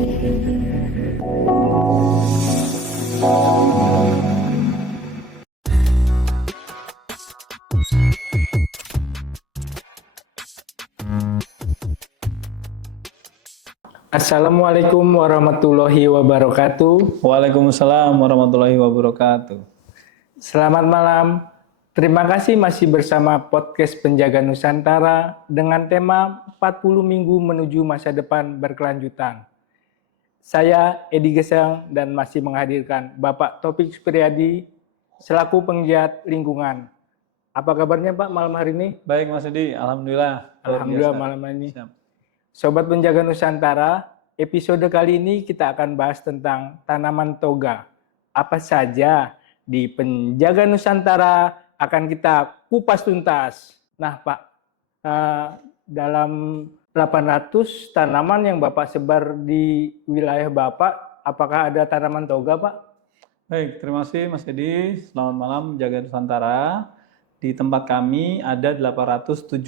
Assalamualaikum warahmatullahi wabarakatuh. Waalaikumsalam warahmatullahi wabarakatuh. Selamat malam. Terima kasih masih bersama podcast Penjaga Nusantara dengan tema 40 minggu menuju masa depan berkelanjutan. Saya Edi Gesang dan masih menghadirkan Bapak Taufik Supriyadi selaku penggiat lingkungan. Apa kabarnya Pak malam hari ini? Baik Mas Edi, alhamdulillah. Alhamdulillah malam ini. Siap. Sobat Penjaga Nusantara, episode kali ini kita akan bahas tentang tanaman toga. Apa saja di Penjaga Nusantara akan kita kupas tuntas. Nah Pak, dalam 800 tanaman yang Bapak sebar di wilayah Bapak, apakah ada tanaman toga Pak? Baik, terima kasih Mas Edi. Selamat malam Penjaga Nusantara. Di tempat kami ada 817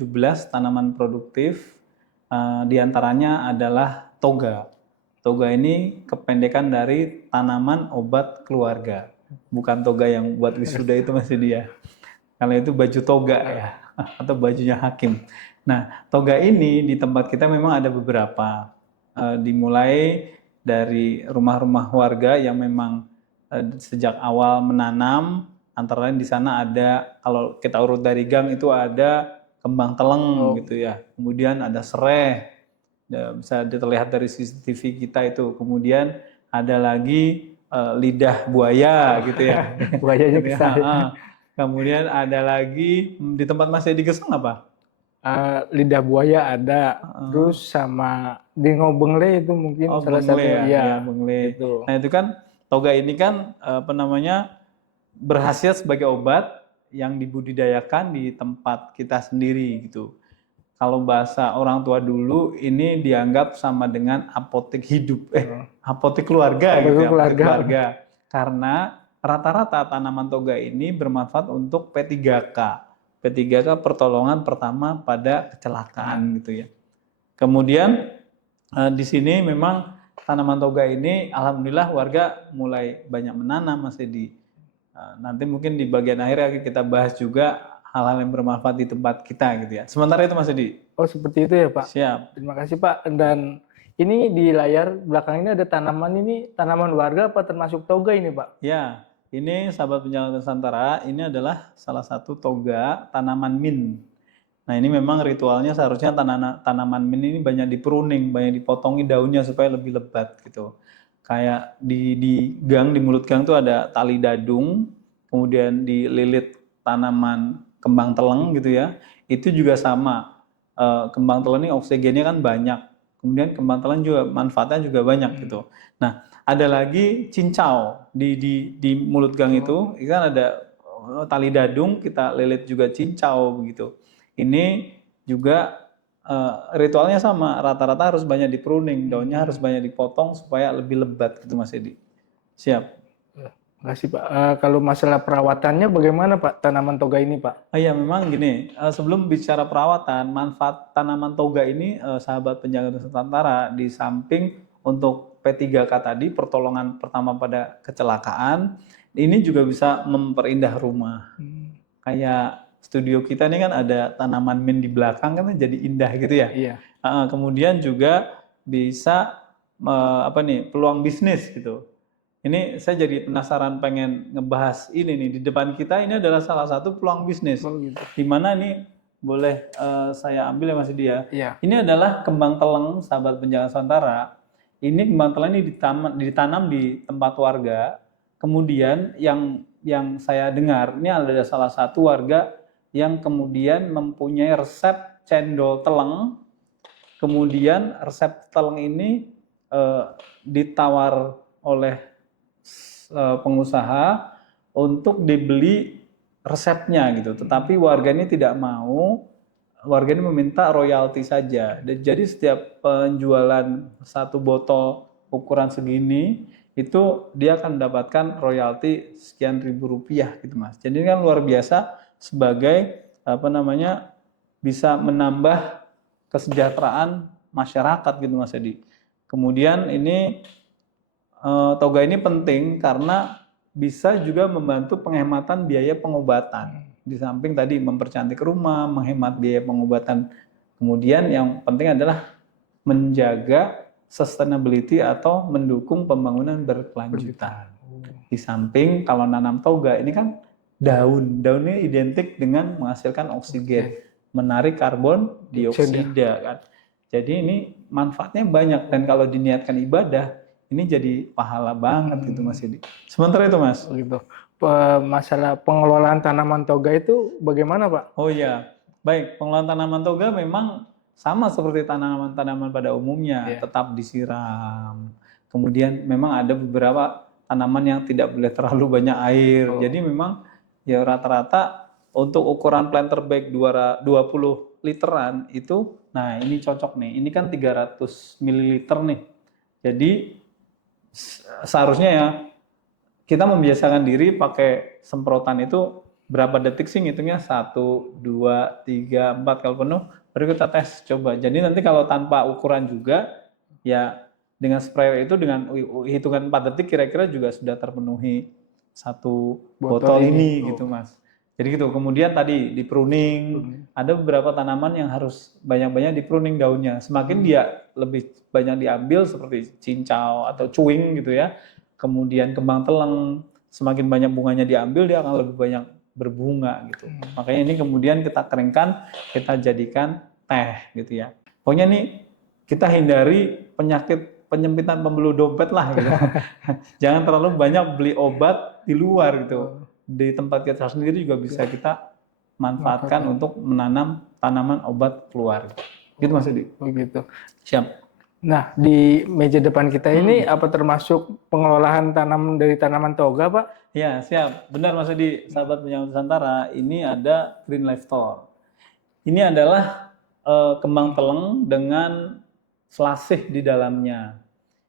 tanaman produktif. Di antaranya adalah toga. Toga ini kependekan dari tanaman obat keluarga. Bukan toga yang buat wisuda itu Mas Edi ya. Karena itu baju toga ya, atau bajunya hakim. Nah, toga ini di tempat kita memang ada beberapa. Dimulai dari rumah-rumah warga yang memang sejak awal menanam, antara lain di sana ada, kalau kita urut dari gang itu ada kembang teleng gitu ya. Kemudian ada serai, bisa terlihat dari CCTV kita itu. Kemudian ada lagi lidah buaya gitu ya. Buayanya besar. Kemudian ada lagi di tempat Mas Edi Gesang apa? Lidah buaya ada, terus sama dingo bengle itu mungkin salah satu ya, bengle. Itu. Nah itu kan toga ini kan berkhasiat sebagai obat yang dibudidayakan di tempat kita sendiri gitu. Kalau bahasa orang tua dulu ini dianggap sama dengan apotek hidup, apotek keluarga gitu ya, apotek keluarga. Karena rata-rata tanaman toga ini bermanfaat untuk P3K. P3K pertolongan pertama pada kecelakaan gitu ya. Kemudian di sini memang tanaman toga ini alhamdulillah warga mulai banyak menanam Mas Edi. Nanti mungkin di bagian akhir kita bahas juga hal-hal yang bermanfaat di tempat kita gitu ya. Sementara itu Mas Edi. Oh seperti itu ya Pak. Siap. Terima kasih Pak. Dan ini di layar belakang ini ada tanaman, ini tanaman warga apa termasuk toga ini Pak? Ya, ini sahabat Penjaga Nusantara, ini adalah salah satu toga tanaman mint. Nah ini memang ritualnya seharusnya tanaman mint ini banyak dipruning, banyak dipotongi daunnya supaya lebih lebat gitu. Kayak di gang, di mulut gang tuh ada tali dadung, kemudian dililit tanaman kembang teleng gitu ya. Itu juga sama. Kembang teleng ini oksigennya kan banyak. Kemudian kembang teleng juga manfaatnya juga banyak gitu. Nah, ada lagi cincau di mulut gang itu kan ada tali dadung, kita lilit juga cincau begitu. Ini juga ritualnya sama, rata-rata harus banyak dipruning, daunnya harus banyak dipotong supaya lebih lebat gitu Mas Edi. Siap. Terima kasih Pak. Kalau masalah perawatannya bagaimana Pak tanaman toga ini Pak? Iya memang gini, sebelum bicara perawatan, manfaat tanaman toga ini sahabat Penjaga Nusantara di samping untuk P3K tadi, pertolongan pertama pada kecelakaan, ini juga bisa memperindah rumah. Kayak studio kita ini kan ada tanaman mint di belakang kan jadi indah gitu ya. Iya. Kemudian juga bisa peluang bisnis gitu. Ini saya jadi penasaran pengen ngebahas ini nih, di depan kita ini adalah salah satu peluang bisnis. Gitu. Di mana nih boleh saya ambil ya Mas Edi ya. Iya. Ini adalah kembang teleng sahabat Penjaga Nusantara. Ini kembang teleng ini ditanam di tempat warga. Kemudian yang saya dengar ini ada salah satu warga yang kemudian mempunyai resep cendol teleng. Kemudian resep teleng ini ditawar oleh pengusaha untuk dibeli resepnya gitu. Tetapi warga ini tidak mau, warga ini meminta royalti saja. Jadi setiap penjualan satu botol ukuran segini itu dia akan mendapatkan royalti sekian ribu rupiah gitu Mas. Jadi kan luar biasa sebagai bisa menambah kesejahteraan masyarakat gitu Mas Edi. Kemudian ini toga ini penting karena bisa juga membantu penghematan biaya pengobatan. Di samping tadi mempercantik rumah, menghemat biaya pengobatan. Kemudian yang penting adalah menjaga sustainability atau mendukung pembangunan berkelanjutan. Di samping kalau nanam toga ini kan daunnya identik dengan menghasilkan oksigen, menarik karbon dioksida kan. Jadi ini manfaatnya banyak dan kalau diniatkan ibadah ini jadi pahala banget gitu Mas Yudi. Sementara itu Mas. Gitu. Masalah pengelolaan tanaman toga itu bagaimana Pak? Oh iya, baik, pengelolaan tanaman toga memang sama seperti tanaman-tanaman pada umumnya, tetap disiram. Kemudian memang ada beberapa tanaman yang tidak boleh terlalu banyak air. Jadi memang ya rata-rata untuk ukuran planter bag 20 literan itu, nah ini cocok nih. Ini kan 300 ml nih. Jadi seharusnya ya kita membiasakan diri pakai semprotan itu berapa detik sih ngitungnya? 1, 2, 3, 4 kalau penuh baru kita tes coba. Jadi nanti kalau tanpa ukuran juga ya dengan sprayer itu dengan hitungan 4 detik kira-kira juga sudah terpenuhi satu botol ini gitu Mas. Jadi gitu. Kemudian tadi di pruning, ada beberapa tanaman yang harus banyak-banyak di pruning daunnya. Semakin dia lebih banyak diambil seperti cincau atau cuing gitu ya. Kemudian kembang teleng, semakin banyak bunganya diambil dia akan lebih banyak berbunga gitu. Makanya ini kemudian kita keringkan, kita jadikan teh gitu ya. Pokoknya nih kita hindari penyakit penyempitan pembuluh dompet lah gitu. Jangan terlalu banyak beli obat di luar gitu. Di tempat kita sendiri juga bisa kita manfaatkan untuk menanam tanaman obat keluar. Gitu Mas Yudi. Begitu. Siap. Nah, di meja depan kita ini apa termasuk pengelolaan dari tanaman toga, Pak? Ya, siap. Benar Mas Yudi, sahabat penyambut Nusantara, ini ada Green Life Store. Ini adalah kembang teleng dengan selasih di dalamnya.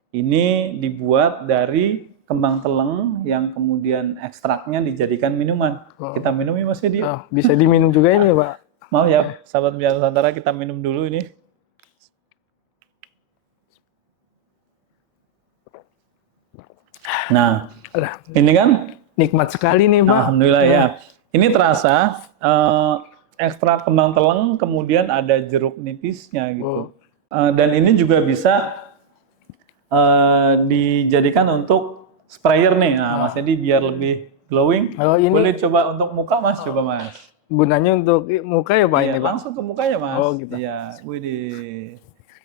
Ini dibuat dari kembang teleng yang kemudian ekstraknya dijadikan minuman. Kita minum ya Mas Yudi. Bisa diminum juga ini, Pak. Mau ya, sahabat penyambut Nusantara, kita minum dulu ini. Nah, ini kan nikmat sekali nih Pak. Alhamdulillah ya. Ini terasa ekstrak kembang teleng, kemudian ada jeruk nipisnya gitu. Dan ini juga bisa dijadikan untuk sprayer nih. Nah, Mas Edi biar lebih glowing. Ini boleh coba untuk muka Mas, coba Mas. Gunanya untuk muka ya Pak ini Pak? Langsung ke mukanya Mas. Oh gitu. Iya, widih.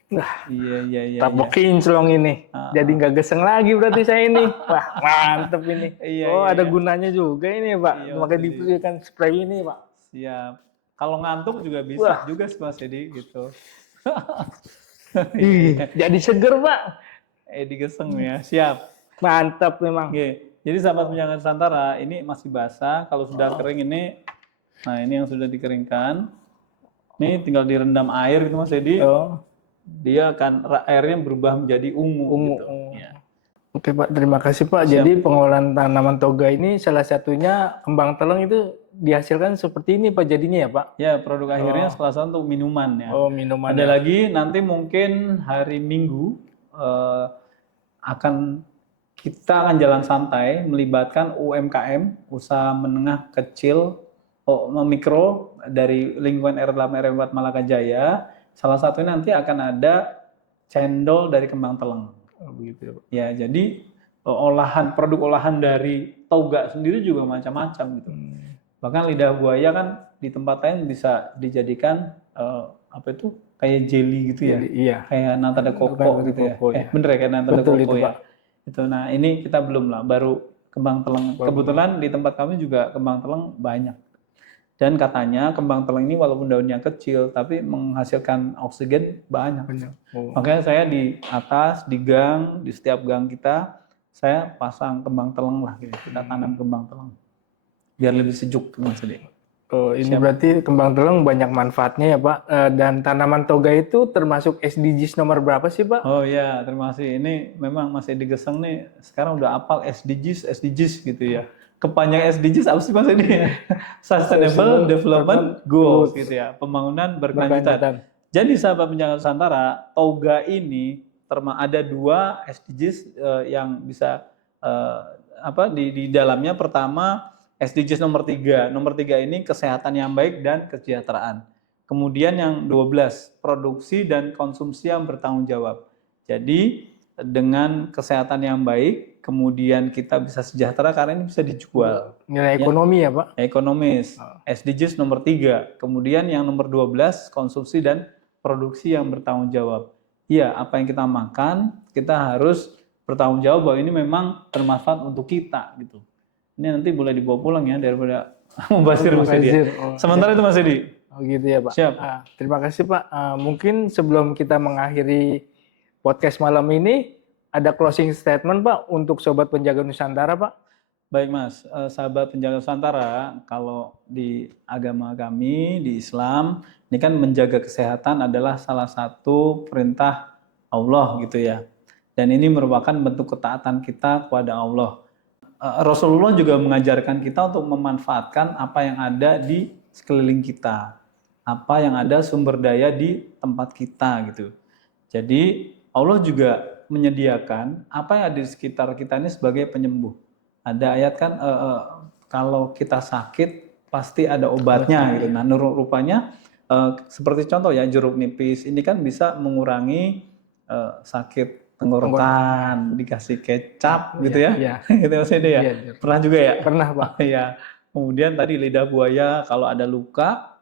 Nah, iya. Tapok kinclong ini. Jadi nggak geseng lagi berarti saya ini. Wah, mantep ini. Ada gunanya juga ini Pak. Makanya diberikan spray ini Pak. Siap. Kalau ngantuk juga bisa juga Mas Edi gitu. Jadi seger Pak. Digeseng ya. Siap. Mantap memang. Jadi sahabat penyambut Nusantara, ini masih basah. Kalau sudah kering ini, nah ini yang sudah dikeringkan. Ini tinggal direndam air gitu Mas Edi. Dia akan airnya berubah menjadi ungu. Gitu. Ya. Oke Pak, terima kasih Pak. Siap. Jadi pengelolaan tanaman toga ini salah satunya kembang teleng itu dihasilkan seperti ini Pak jadinya ya Pak? Ya, produk akhirnya salah satu untuk minuman ya. Minuman. Ada lagi nanti mungkin hari Minggu kita akan jalan santai melibatkan UMKM, usaha menengah kecil, mikro dari lingkungan RW 4 Malaka Jaya. Salah satunya nanti akan ada cendol dari kembang teleng. Begitu ya Pak. Ya, jadi produk olahan dari toga sendiri juga macam-macam gitu. Bahkan lidah buaya kan di tempat lain bisa dijadikan kayak jelly gitu ya. Iya. Kayak nata de coco gitu ya. Bener ya kayak nata de coco ya. Itu nah ini kita belum lah, baru kembang teleng. Kebetulan di tempat kami juga kembang teleng banyak. Dan katanya kembang teleng ini walaupun daunnya kecil, tapi menghasilkan oksigen banyak. Makanya saya di atas, di gang, di setiap gang kita, saya pasang kembang teleng lah. Gitu. Kita tanam kembang teleng. Biar lebih sejuk tuh Mas Edi. Ini berarti kembang teleng banyak manfaatnya ya Pak. Dan tanaman toga itu termasuk SDGs nomor berapa sih Pak? Oh ya, terima kasih. Ini memang masih digeseng nih. Sekarang udah hafal SDGs gitu ya. Kepanjangan SDGs apa sih Mas ini? Sustainable Development Goals gitu ya. Pembangunan berkelanjutan. Jadi sahabat penyambut Nusantara, toga ini ada 2 SDGs yang bisa di dalamnya. Pertama SDGs nomor 3. Nomor 3 ini kesehatan yang baik dan kesejahteraan. Kemudian yang 12 produksi dan konsumsi yang bertanggung jawab. Jadi dengan kesehatan yang baik, kemudian kita bisa sejahtera karena ini bisa dijual. Nilai ekonomi ya Pak? Ekonomis. SDGs nomor 3. Kemudian yang nomor 12 konsumsi dan produksi yang bertanggung jawab. Iya, apa yang kita makan, kita harus bertanggung jawab bahwa ini memang bermanfaat untuk kita gitu. Ini nanti boleh dibawa pulang ya daripada membazir Mas Edi. Sementara itu Mas Edi. Oh gitu ya Pak. Siap. Terima kasih Pak. Mungkin sebelum kita mengakhiri podcast malam ini, ada closing statement Pak untuk Sobat Penjaga Nusantara Pak. Baik Mas, sahabat Penjaga Nusantara, kalau di agama kami, di Islam, ini kan menjaga kesehatan adalah salah satu perintah Allah gitu ya. Dan ini merupakan bentuk ketaatan kita kepada Allah. Rasulullah juga mengajarkan kita untuk memanfaatkan apa yang ada di sekeliling kita. Apa yang ada sumber daya di tempat kita gitu. Jadi Allah juga menyediakan apa yang ada di sekitar kita ini sebagai penyembuh. Ada ayat kan kalau kita sakit pasti ada obatnya gitu. Nah, rupanya seperti contoh ya jeruk nipis ini kan bisa mengurangi sakit tenggorokan, dikasih kecap gitu ya. Iya. Gitu Mas Edi ya. Iya. Pernah juga ya? Pernah Pak. Iya. Kemudian tadi lidah buaya kalau ada luka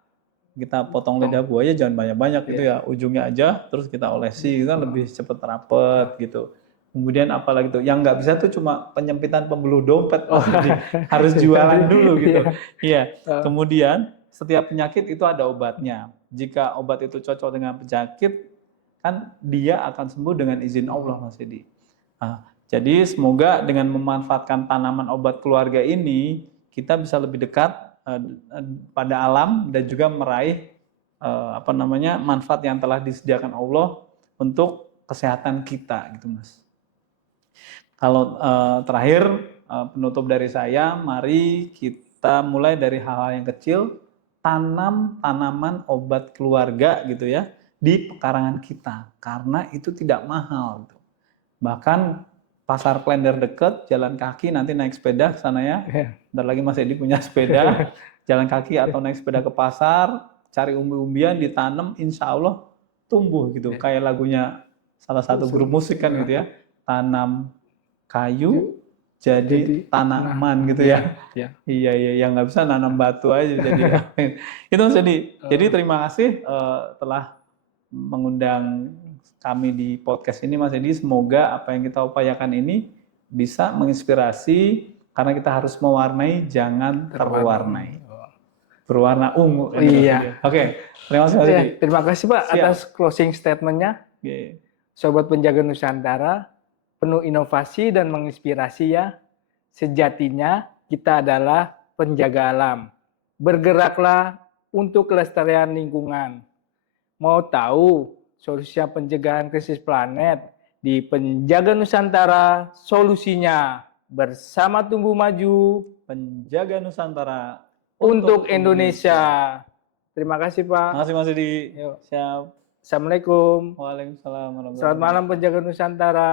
kita potong lidah buaya jangan banyak-banyak gitu ya, ujungnya aja terus kita olesi kan lebih cepat rapet gitu. Kemudian apalagi tuh yang nggak bisa tuh cuma penyempitan pembuluh dompet, jadi harus jualan dulu gitu. Iya. Kemudian setiap penyakit itu ada obatnya. Jika obat itu cocok dengan penyakit kan dia akan sembuh dengan izin Allah Mas Edi. Jadi semoga dengan memanfaatkan tanaman obat keluarga ini kita bisa lebih dekat pada alam dan juga meraih manfaat yang telah disediakan Allah untuk kesehatan kita gitu Mas. Kalau terakhir penutup dari saya, mari kita mulai dari hal-hal yang kecil, tanam tanaman obat keluarga gitu ya di pekarangan kita karena itu tidak mahal gitu. Bahkan pasar Klender dekat, jalan kaki nanti naik sepeda ke sana ya. Bentar lagi Mas Edi punya sepeda, jalan kaki atau naik sepeda ke pasar, cari umbi-umbian ditanam, insya Allah tumbuh gitu. Kayak lagunya salah satu grup musik kan gitu ya, tanam kayu jadi tanaman gitu ya. Iya, yang nggak bisa nanam batu aja jadi. Itu Mas Edi. Jadi terima kasih telah mengundang kami di podcast ini Mas Edi. Semoga apa yang kita upayakan ini bisa menginspirasi karena kita harus mewarnai, jangan terwarnai. Berwarna ungu. Iya. Oke, terima kasih Mas Edi. Terima kasih Pak atas closing statement-nya. Sobat Penjaga Nusantara, penuh inovasi dan menginspirasi ya. Sejatinya kita adalah penjaga alam. Bergeraklah untuk kelestarian lingkungan. Mau tahu solusi pencegahan krisis planet di Penjaga Nusantara, solusinya bersama tumbuh maju, Penjaga Nusantara untuk Indonesia. Terima kasih Pak. Terima kasih Mas Edi. Yuk. Siap. Assalamualaikum. Waalaikumsalam warahmatullahi wabarakatuh. Selamat malam Penjaga Nusantara.